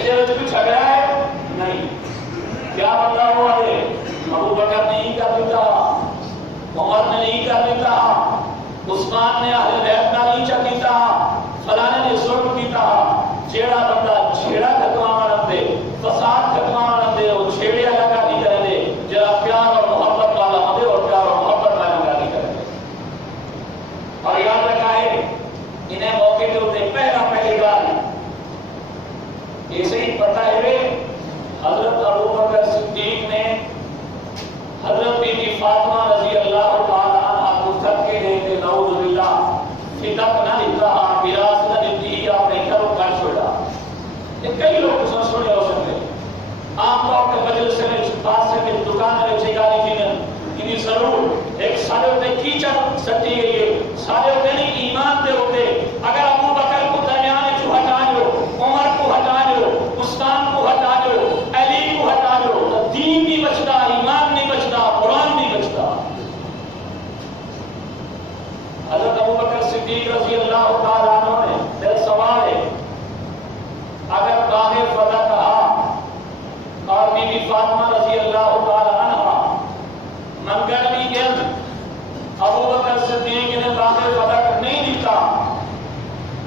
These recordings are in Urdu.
کچھ جھگڑا ہے نہیں. کیا بندہ ہوا ہے؟ ابو بکر نے نہیں کر دیتا، عمر نے نہیں کر دیتا، عثمان نے اہل بیت کا نہیں چکیتا، فلانے نے ظلم کیتا. جیڑا بندہ چھیڑا کتوانا دے، فساد کتوانا دے، وہ چھیڑے لگا نہیں کرے دے. جرا پیار اور محبت والا ہمیں اور پیار اور محبت والا لگا نہیں کرے دے. اور یاد رکھا ہے انہیں موقع کے ہوتے پہلی بار ایسے ہی پتہ ہے حضرت ابو بکر صدیق نے حضرت بی بی فاطمہ رضی اللہ تعالی عنہ کو تھک کے دے کے نعوذ باللہ فتق نہ دیتا براز نہ دیتی اپنے گھروں کا چھوڑا. یہ کئی لوگ سنے ہو سکتے عام طور پہ مجلس میں پاس سے دکان میں چیگانی کی ضرور ایک سارے ہوتے کیچڑ سکتی ہے. یہ سارے ہوتے نہیں ایمان دے ہوتے. اگر ابو بکر کو درمیان جو ہٹا دو، عمر کو ہٹا دو، عثمان کو ہٹا دو، علی کو ہٹا دو، تو دین نہیں بچتا، ایمان نہیں بچتا، قرآن نہیں بچتا. حضرت ابو بکر صدیق رضی اللہ تعالیٰ عنہ نے میرا سوال ہے اگر باغ فتح کہا اور بی بی فاطمہ رضی اللہ تعالیٰ عنہ منگل بھی گرد ابو بکر صدیق نے باغ فتح نہیں دیتا،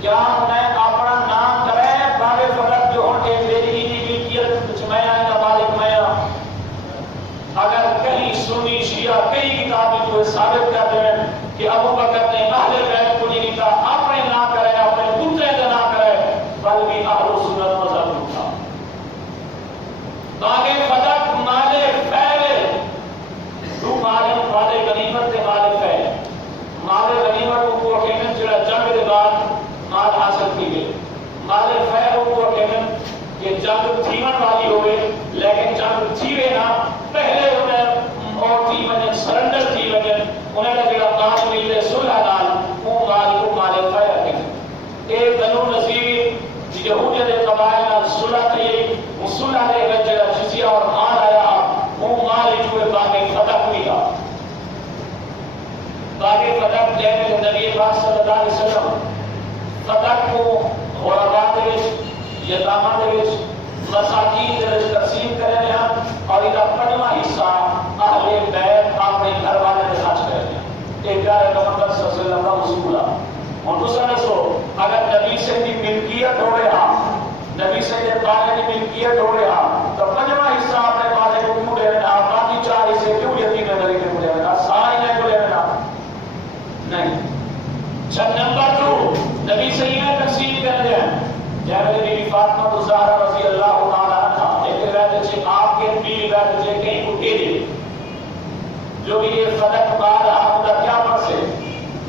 کیا میں اپنا نام کرے باغ فتح جو ہوں گے میری ہی ملکیت کچھ میں آئے مالک میں. اگر کہیں سنی شیعہ کئی کتابیں جو ثابت کر دیں کہ ابو بکر نے اہل بیت کو نہیں دیتا، اپنے نہ کرے اپنے پترے کا نہ کرے بلکہ اہل سنت مذہب ہوتا. باغ فتح مالے پہلے تو مالے غنیمت کے مالک ہے. مالے غنیمت کو کہنے جڑا جنگ کے بعد مال حاصل کی گئی. مالے خیر کو کہنے کہ جنگ تھیمن والی ہوئے لیکن جنگ تھیوے نہ پہلے انہیں اور تھی وجہ سرنڈر تھی وجہ انہیں لگا مال ملے صلح نال وہ مال کو مال خیر کہنے. ایک بنو نذیر یہودیت قبائل نال صلح تھی، وہ صلح دے وجہ جزیہ اور مال آیا وہ مال جو باغ فتح ہوئی گا. باغ فتح جیسے نبی پاک صلی اللہ علیہ وسلم فتح کو غربات یتامہ مساکین تقسیم کرنے ہیں اور یہ پنجواں حصہ اہل بیت اپنے گھر والے کے خرچ کرنے ہیں. ایک پیارے پیغمبر صلی اللہ علیہ وسلم کا اصول ہے. اور دوسرا دسو اگر نبی سے کی ملکیت ہو رہا، نبی سے کے بالے کی ملکیت ہو رہا تو پنجواں حصہ اپنے بالے کو کیوں دے رہا؟ باقی چار حصے کیوں یتیم نظری کے دے رہا؟ سارے نہیں کو دے رہا نہیں. نمبر 2 نبی سے یہ تقسیم کر دیں جیسے بی بی فاطمہ الزہرا رضی اللہ تعالیٰ عنہ ایک روایت ہے آپ کے بیوی روایت ہے کہیں کو دے دے جو بھی یہ فتح بعد آپ کا کیا پرس ہے.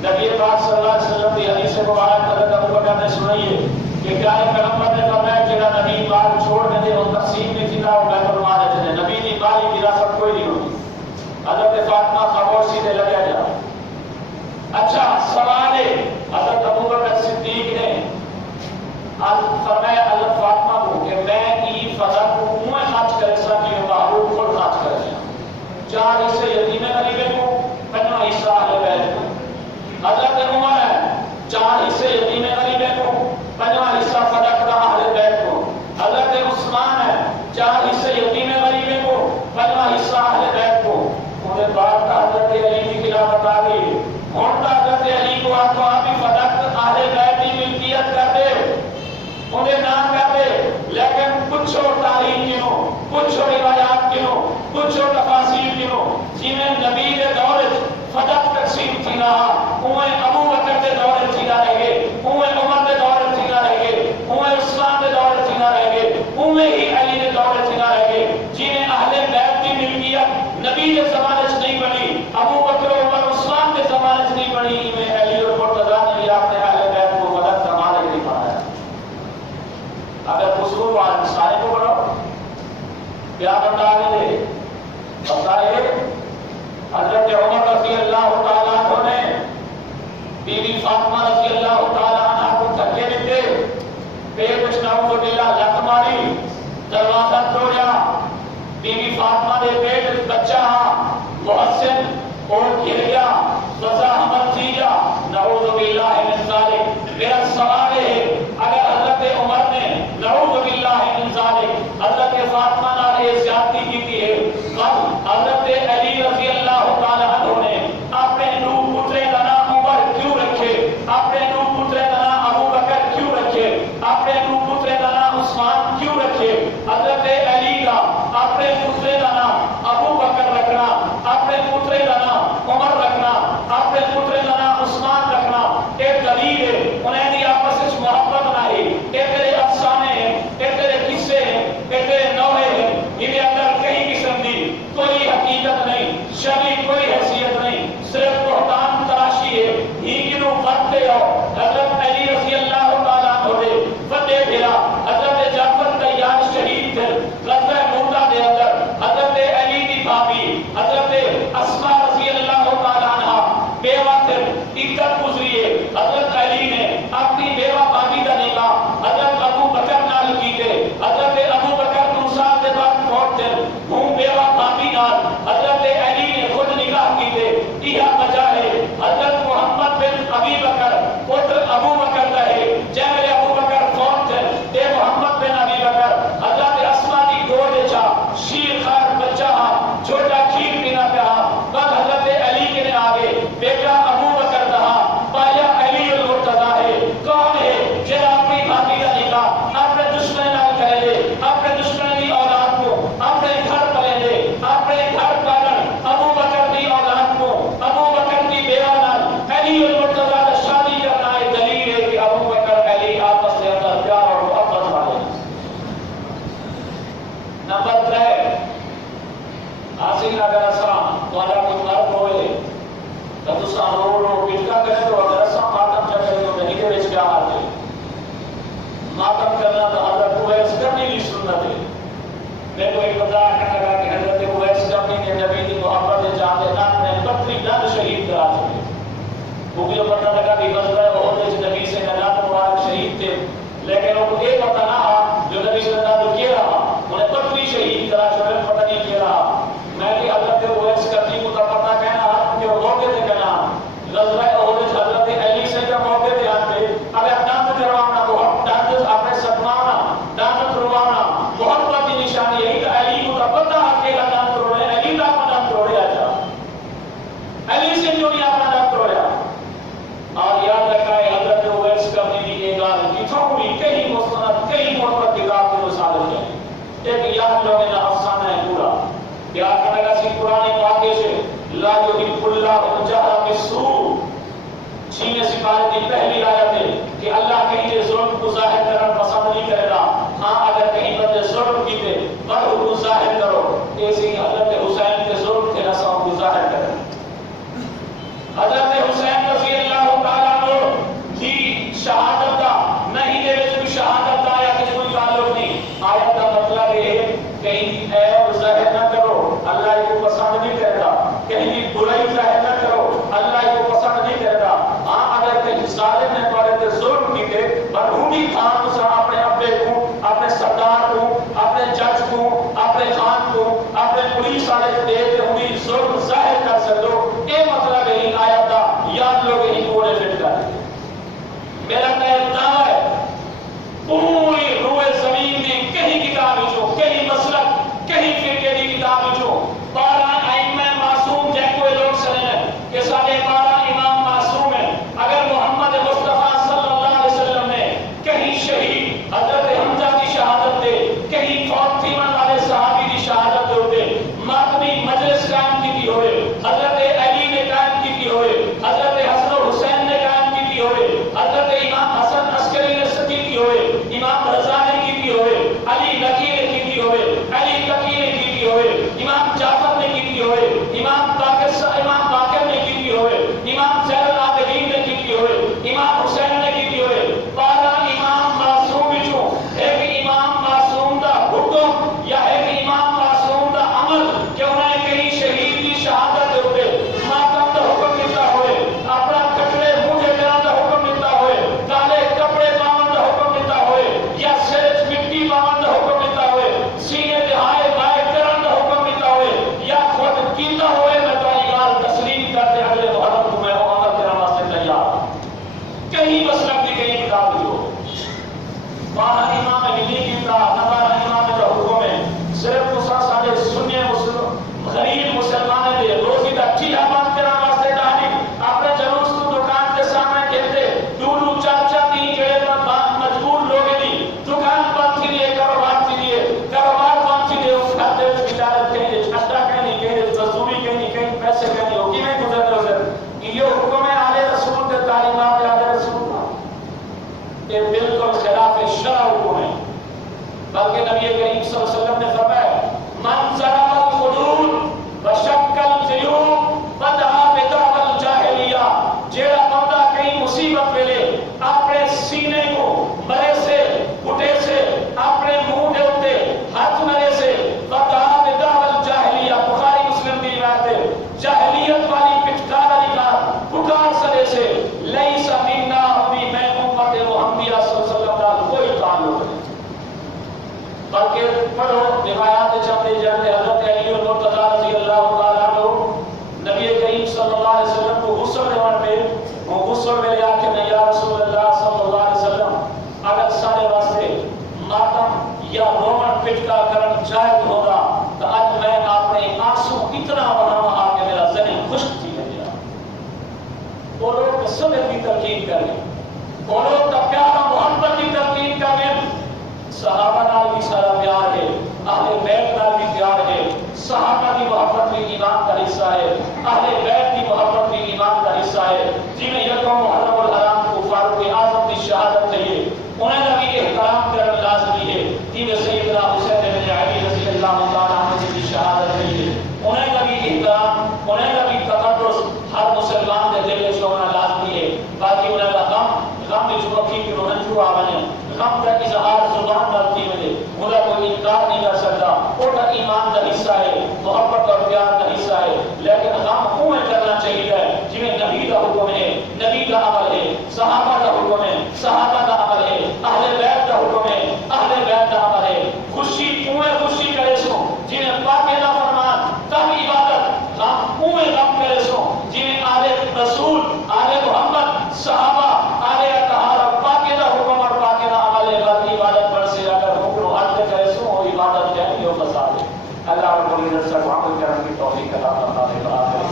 نبی پاک صلی اللہ علیہ وسلم کی حدیث مبارک حضرت ابو بکر نے سنائی ہے کہ پیارے پیغمبر نے فرمایا کہ نبی مال چھوڑ دے اور تقسیم نہیں تھی وہ بیت المال ہے. نبی کی مالی وراثت کوئی نہیں ہوتی. حضرت فاطمہ خاموش سیدھے لگا جا. اچھا سوال ہے حضرت ابو بکر صدیق نے فرمایا حضرت فاطمہ کو کہ میں کی فتح کو میں خرچ کرے سا کہ معروف کو خرچ کرے. 4 حصے یتیم غریبے کو، 5واں حصہ اہل بیت کو. حضرت عمر ہے 4 حصے یتیم غریبے کو، 5واں حصہ فتح کا اہل بیت کو. حضرت عثمان ہے 4 حصے یتیم غریبے کو، 5واں حصہ اہل بیت کو. انہیں بعد حضرت علی کی خلافت آ گئی. ہوں حضرت علی کو آپ بھی فتح اہل بیت کی ملکیت کر دے، انہیں نام کر دے، لیکن کچھ تاریخ کیوں، کچھ روایات کیوں، کچھ تفاصیل کیوں جنہیں نبی کے دور فتح تقسیم تھی رہا انہیں ابو بکر کے دور تھی نہ رہے گے، انہیں عمر کے دور تھی نہ رہے گے، انہیں عثمان کے دور تھی نہ رہے گے، انہیں ہی علی کے دور تھی نہ رہے گے. جنہیں اہل بیت کی ملکیت نبی کے زمانے سے نہیں بنی، ابو بکر عمر عثمان کے زمانے سے نہیں بنی، انہیں علی اور مرتضیٰ نے بھی اپنے اہل بیت کو فتح زمانے کے نہیں بنایا. اگر خسرو والے سارے کو بڑھو کیا بندہ آگے دے بتائے. حضرت عمر رضی اللہ تعالیٰ عنہ نے بی بی فاطمہ رضی اللہ تعالیٰ عنہ کو دھکے دیتے، پیٹ اشناؤں کو ملا لت ماری، دروازہ توڑا. بی بی فاطمہ دے پیٹ بچہ محسن اور گر گیا، وضع حمل تھی گیا. نعوذ باللہ من ذالک. میرا سوال ہے اگر حضرت عمر نے نعوذ باللہ من بارے کی پہلی آیت ہے کہ اللہ کہیں یہ ظلم کو ظاہر کرنا پسند نہیں کرے گا. ہاں اگر کہیں بندے ظلم کیتے پر کو ظاہر کرو. ایسے ہی حضرت حسین کے ظلم کے نسوں کو ظاہر کریں. حضرت حسین رضی اللہ تعالیٰ عنہ کی شہادت کا نہیں دے کوئی شہادت کا آیا کہ کوئی تعلق نہیں. آیت کا مطلب یہ ہے کہیں عیب ظاہر نہ کرو, اللہ کو پسند نہیں کرے گا. کہیں برائی ظاہر نہ کرو, اللہ کو پسند نہیں کرے گا. ہاں اگر کہیں ظالم نے پڑے ظلم کیتے مرحومی خان سے اپنے ابے کو, اپنے سردار کو, اپنے جج کو, اپنے خان کو, اپنے پولیس والے کو دے کے انہیں ظلم ظاہر کر سکو. یہ مطلب ہے آیت کا. یاد لوگ یہی بولے فٹ کر. میرا دعویٰ ہے پوری روئے زمین میں کہیں کتاب جو کہیں مسلک کہیں فرقے کی کتاب جو 12 ائمہ معصوم جے کوئی لوگ سنے کہ سارے 12 امام معصوم ہیں. اگر محمد مصطفیٰ صلی اللہ علیہ وسلم نے کہیں شہید حضرت حمزہ کی شہادت دے, کہیں فوت تھیمن والے صحابی کی شہادت دے ہوئے, ماتمی مجلس قائم کی ہوئے, حضرت علی نے قائم کی ہوئے, حضرت حسن و حسین نے قائم کی ہوئے, حضرت امام حسن عسکری نے سکی کی ہوئے, امام رضا نے کی ہوئے, علی لکی نے کی ہوئے, علی لکی نے کی ہوئے, امام جعفر نے کی ہوئے, امام باقر نے کی ہوئے, امام زین العابدین نے کی ہوئے, امام حسین نے کی ہوئے. 12 امام معصوم جو ایک امام معصوم کا حکم یا ایک امام معصوم کا عمل کہ انہیں کہیں شہید کی شہادت دے ہوئے, ماتم کا حکم دیتا ہوئے, اپنا کپڑے مجھے دینا کا حکم دیتا ہوئے, کالے کپڑے باون کا حکم دیتا ہوئے, یا سر مٹی باون کا حکم دیتا ہوئے, سینے دہائے بائے کرن کا حکم دیتا ہوئے, یا خود کیتا ہوئے میں تو گال تسلیم کرتے اگلے محرم کو میں عمل کرنے واسطے تیار. کہیں مسلک کی کہیں کتاب جو 12 امام علی کی کتاب 12 امام کا حکم ہے. صرف مسا سارے سنی مسلم غریب مسلمان دے روزی کا ٹھیلا بند کرنے واسطے ڈالی اپنے جلوس کو دکان کے سامنے کہتے دورو چاچا تین جڑے پر مجبور لوگ نہیں دکان بند تھی لیے کاروبار تھی لیے کاروبار بند تھی لیے اس کھاتے بیچارت کہیں چھٹا کہیں کہیں مزدوری کہیں پیسے کہیں ہوگی میں گزر گزر یہ حکم ہے آل رسول کے تعلیمات آل رسول یہ بالکل خلاف شرع حکم ہے. بلکہ نبی کریم صلی اللہ علیہ وسلم نے فرمایا من ضرب الخدود وشق الجیوب ودعا بدعوى الجاہلیہ. جیڑا بندہ کہیں مصیبت ملے اپنے سینے کو مرے سے گھٹے سے اپنے منہ کے اوتے ہاتھ مرے سے ودعا بدعوى الجاہلیہ. بخاری مسلم کی روایت ہے. جاہلیت والی پٹکار والی کا پکار سرے سے لیس منا ہمیں میں امت محمدیہ صلی اللہ علیہ وسلم کا کوئی تعلق نہیں. بلکہ پڑھو روایات چلتے جاتے حضرت علی المرتضی رضی اللہ تعالیٰ عنہ نبی کریم صلی اللہ علیہ وسلم کو غسل دیوان پہ وہ غسل میں لے آ کے یا رسول اللہ صلی اللہ علیہ وسلم اگر سارے واسطے ماتم یا رومن پٹکا کرن جائز ہوگا تو آج میں اپنے آنسو اتنا بناوا آ کے میرا ذہن خشک تھی گیا. وہ لوگ صبر کی تلقین کریں, وہ لوگ کا پیار محبت کی تلقین کریں. صحابہ نال بھی سارا پیار ہے, اہل بیت نال بھی پیار ہے. صحابہ کی محبت بھی ایمان کا حصہ ہے, اہل بیت کی محبت بھی ایمان کا حصہ ہے. جنہیں یکم محرم الحرام کو فاروق اعظم کی شہادت چاہیے انہیں کا بھی احترام کرنا لازمی ہے. جنہیں سیدنا حسین بن علی رضی اللہ تعالیٰ عنہ کی شہادت چاہیے انہیں کا بھی احترام, انہیں کا بھی تقدس ہر مسلمان کے دل میں ہونا لازمی ہے. باقی انہیں کا غم جو کی رنجو آونے غم کا اظہار زبان بلتی ملے انہیں کوئی انکار نہیں کر سکتا. وہ کا ایمان کا حصہ ہے, محبت اور پیار کا حصہ ہے. لیکن غم کون کرنا چاہیے جنہیں نبی کا حکم ہے, نبی کا عمل ہے, صحابہ کا حکم ہے, صحابہ کا عمل ہے, اہل بیت کا حکم ہے, اہل بیت کا عمل ہے. خوشی